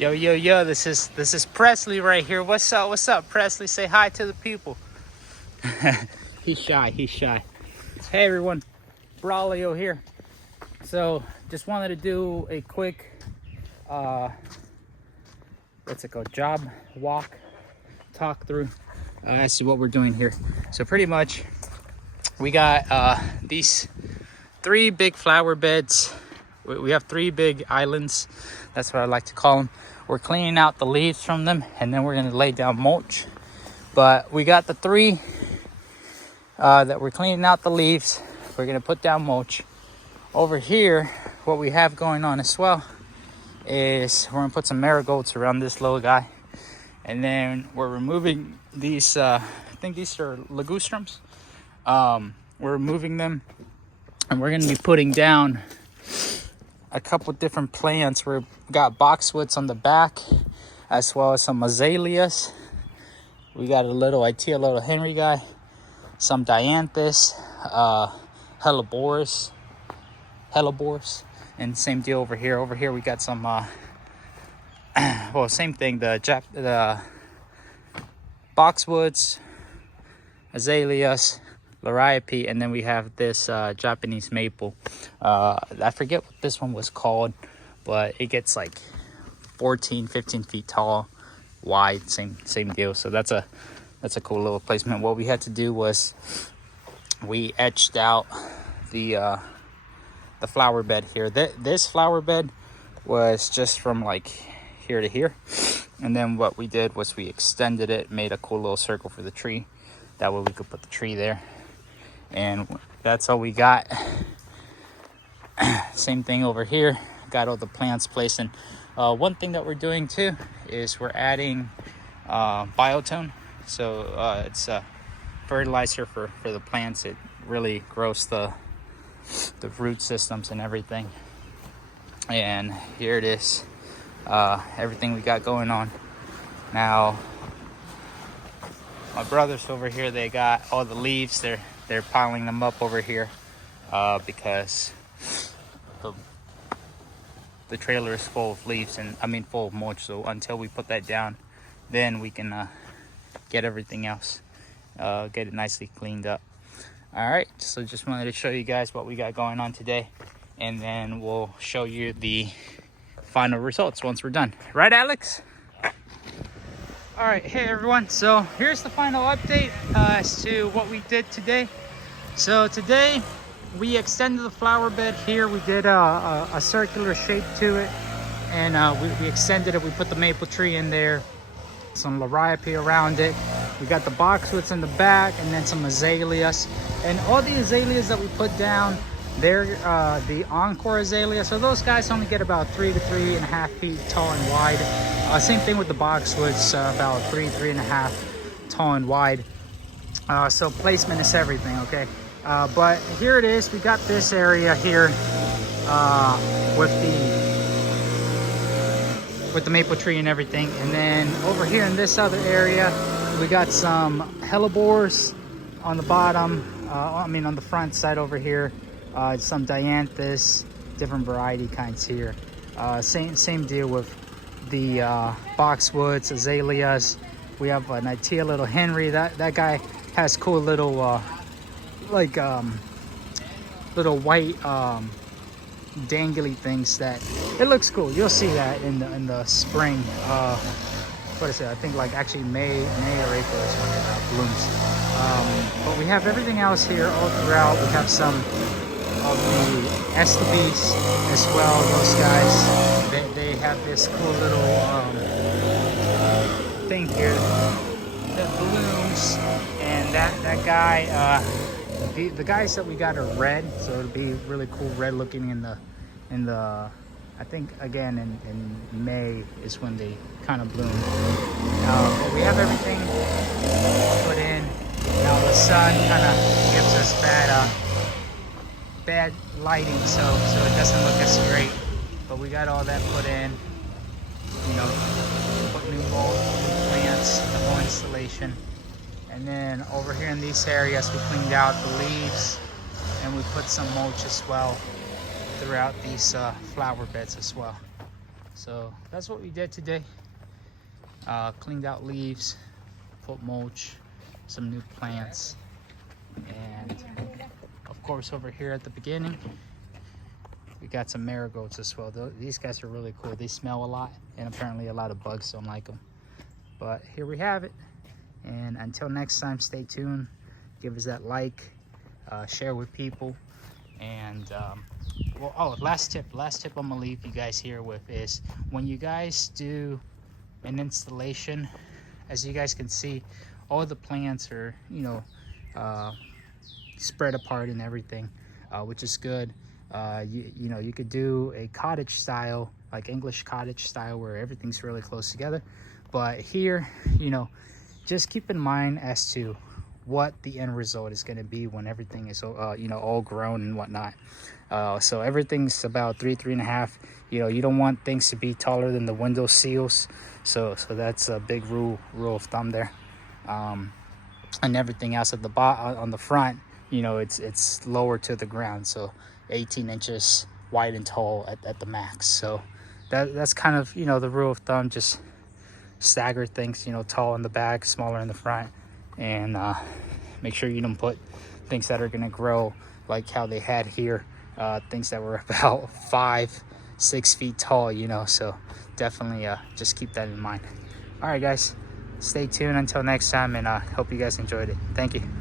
Yo, yo, yo, this is Presley right here. What's up, Presley? Say hi to the people. He's shy. Hey, everyone. Braulio here. So, just wanted to do a quick, what's it called? Job walk, talk through as to what we're doing here. So, pretty much, we got these 3 big flower beds. We have 3 big islands. That's what I like to call them. We're cleaning out the leaves from them, and then we're going to lay down mulch. But we got the 3 that we're cleaning out the leaves. We're going to put down mulch. Over here, what we have going on as well is we're going to put some marigolds around this little guy. And then we're removing these, I think these are ligustrums. We're removing them, and we're going to be putting down a couple different plants. We've got boxwoods on the back, as well as some azaleas. We got a little Henry guy, some dianthus, hellebores, and same deal over here. Over here we got some, well, same thing. The boxwoods, azaleas, liriope, and then we have this Japanese maple. I forget what this one was called, but it gets like 14-15 feet tall, wide, same deal. So that's a cool little placement. What we had to do was we etched out the flower bed here. This flower bed was just from like here to here, and then what we did was we extended it, made a cool little circle for the tree. That way we could put the tree there. And that's all we got. Same thing over here. Got all the plants placed. And one thing that we're doing too is we're adding biotone. So it's a fertilizer for the plants. It really grows the root systems and everything. And here it is. Everything we got going on. Now, my brothers over here, they got all the leaves. They're piling them up over here because the trailer is full of leaves, and full of mulch. So until we put that down, then we can get everything else, get it nicely cleaned up. All right, so just wanted to show you guys what we got going on today, and then we'll show you the final results once we're done. Right, Alex? All right, hey everyone, so here's the final update as to what we did today. So today we extended the flower bed here. We did a circular shape to it, and we extended it. We put the maple tree in there, some liriope around it. We got the boxwoods in the back, and then some azaleas. And all the azaleas that we put down, they're the encore azalea. So those guys only get about 3 to 3.5 feet tall and wide. Same thing with the boxwoods, about 3.5 tall and wide. So placement is everything, okay? But here it is. We got this area here with the maple tree and everything. And then over here in this other area, we got some hellebores on the bottom. On the front side over here. Some dianthus, different variety kinds here. Same deal with the boxwoods, azaleas. We have an little Henry. That guy has cool little little white dangly things that it looks cool. You'll see that in the spring. What is it? I think like actually May or April is when it blooms. But we have everything else here all throughout. We have some of the estabes as well. Those guys, they have this cool little thing here that blooms, and that guy. The guys that we got are red, so it'll be really cool red looking in the I think again in May is when they kind of bloom. But we have everything put in. Now the sun kind of gives us bad lighting, so it doesn't look as great. But we got all that put in. Put new mold, new plants, the whole installation. And then over here in these areas, we cleaned out the leaves, and we put some mulch as well throughout these flower beds as well. So that's what we did today. Cleaned out leaves, put mulch, some new plants, and of course over here at the beginning we got some marigolds as well. These guys are really cool. They smell a lot, and apparently a lot of bugs don't like them. But here we have it, and until next time, stay tuned. Give us that like, share with people, and well, oh, last tip I'm gonna leave you guys here with is, when you guys do an installation, as you guys can see, all the plants are, you know, spread apart and everything, which is good. You know, you could do a cottage style, like English cottage style, where everything's really close together. But here, you know, just keep in mind as to what the end result is going to be when everything is, you know, all grown and whatnot. So everything's about 3.5. You know, you don't want things to be taller than the window sills. So that's a big rule of thumb there. And everything else at the bottom, on the front, you know, it's lower to the ground. So 18 inches wide and tall at the max. So that's kind of, you know, the rule of thumb. Just stagger things, you know, tall in the back, smaller in the front, and make sure you don't put things that are going to grow like how they had here, things that were about 5-6 feet tall, you know. So definitely just keep that in mind. All right, guys, stay tuned until next time, and hope you guys enjoyed it. Thank you.